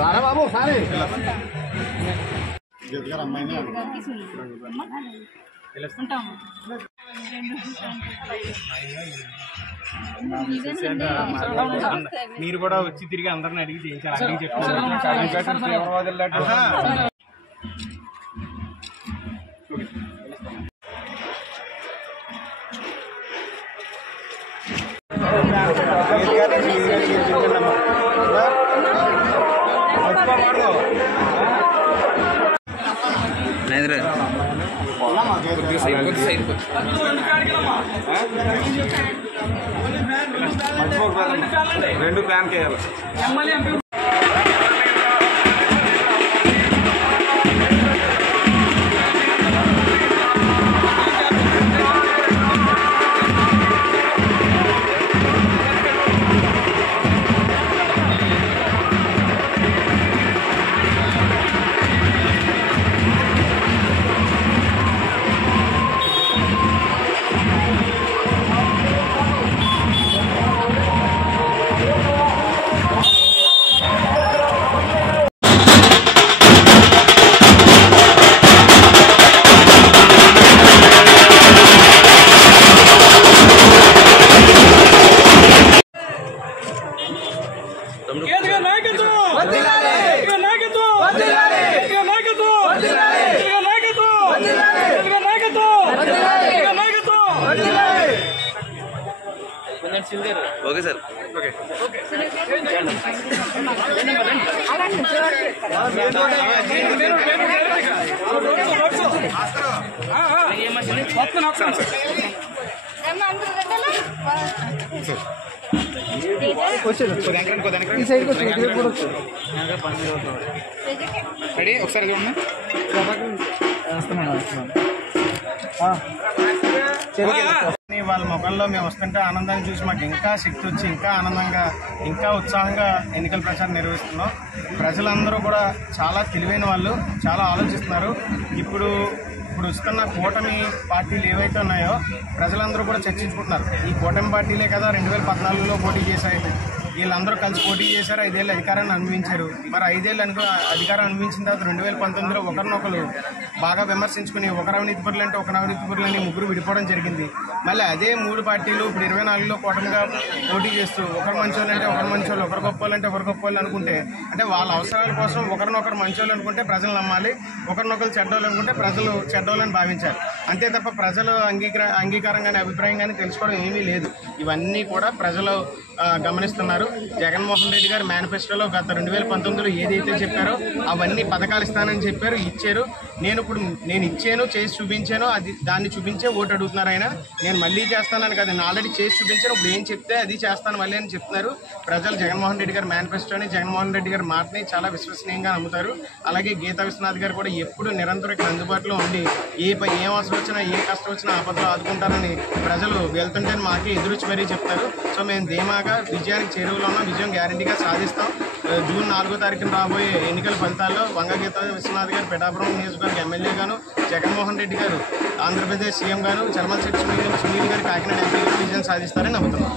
రారా బాబు సారీ అమ్మాయిని మీరు కూడా వచ్చి తిరిగి అందరిని అడిగి చేయించాలి. అడిగి చెప్తారు రెండు ప్లాన్ చేయాలి. ఓకే సార్ ఓకే రెడీ ఒకసారి చూడండి. వాళ్ళ ముఖంలో మేము వస్తుంటే ఆనందాన్ని చూసి మాకు ఇంకా శక్తి వచ్చి ఇంకా ఆనందంగా ఇంకా ఉత్సాహంగా ఎన్నికల ప్రచారం నిర్వహిస్తున్నాం. ప్రజలందరూ కూడా చాలా తెలివైన వాళ్ళు, చాలా ఆలోచిస్తున్నారు. ఇప్పుడు వస్తున్న కూటమి పార్టీలు ఏవైతే ఉన్నాయో ప్రజలందరూ కూడా చర్చించుకుంటున్నారు. ఈ కూటమి పార్టీలే కదా 2014లో పోటీ చేశాయి, వీళ్ళందరూ కలిసి పోటీ చేశారు, 5 ఏళ్ళు అధికారాన్ని అనుభవించారు. మరి 5 ఏళ్ళు అధికారం అనుభవించిన తర్వాత 2019లో ఒకరినొకరు బాగా విమర్శించుకుని ఒకరు అవినీతి పరులు అంటే ఒకరు అవినీతి పరులు అని ముగ్గురు విడిపోవడం జరిగింది. మళ్ళీ అదే 3 పార్టీలు ఇప్పుడు 24లో కూటమిగా పోటీ చేస్తూ ఒకరు మంచోళ్ళు అంటే ఒకరు మంచోళ్ళు, ఒకరు గొప్పలు అంటే ఒకరు గొప్పలు అనుకుంటే, అంటే వాళ్ళ అవసరాల కోసం ఒకరినొకరు మంచోళ్ళు అనుకుంటే ప్రజలు నమ్మాలి, ఒకరినొకరు చెడ్డోళ్ళు అనుకుంటే ప్రజలు చెడ్డోళ్ళని భావించాలి. అంతే తప్ప ప్రజలు అంగీకారం కానీ అభిప్రాయం కానీ తెలుసుకోవడం ఏమీ లేదు. ఇవన్నీ కూడా ప్రజలు గమనిస్తున్నారు. జగన్మోహన్ రెడ్డి గారు మేనిఫెస్టోలో గత 2019లో ఏదైతే చెప్పారో అవన్నీ పథకాలు ఇస్తానని చెప్పారు, ఇచ్చారు. నేను ఇచ్చాను, చేసి చూపించాను, దాన్ని చూపించే ఓటు అడుగుతున్నారు. ఆయన నేను మళ్ళీ చేస్తానని కదా, నేను ఆల్రెడీ చేసి చూపించాను, ఇప్పుడు ఏం చెప్తే అది చేస్తాను మళ్ళీ అని చెప్తున్నారు. ప్రజలు జగన్మోహన్ రెడ్డి గారి మేనిఫెస్టోని, జగన్మోహన్ రెడ్డి గారి మాటని చాలా విశ్వసనీయంగా నమ్ముతారు. అలాగే గీతా విశ్వనాథ్ గారు కూడా ఎప్పుడు నిరంతరం ఇక్కడ అందుబాటులో ఉండి ఏం అవసరం వచ్చినా ఏ కష్టం వచ్చినా ఆపదలో ఆదుకుంటారని ప్రజలు వెళ్తుంటే మాకే ఎదురుచి మరీ చెప్తారు. సో మేము ధీమాగా విజయానికి చేరువలో ఉన్నాం, విజయం గ్యారంటీగా సాధిస్తాం. జూన్ 4వ తారీఖున రాబోయే ఎన్నికల ఫలితాల్లో వంగ గీతా విశ్వనాథ్ గారు పిఠాపురం నియోజకవర్గ ఎమ్మెల్యే గాను, జగన్మోహన్ రెడ్డి గారు ఆంధ్రప్రదేశ్ సీఎం గాను, చలమలశెట్టి సునీల్ గారు కాకినాడ ఎంపీ విజయం సాధిస్తారని నమ్ముతున్నాం.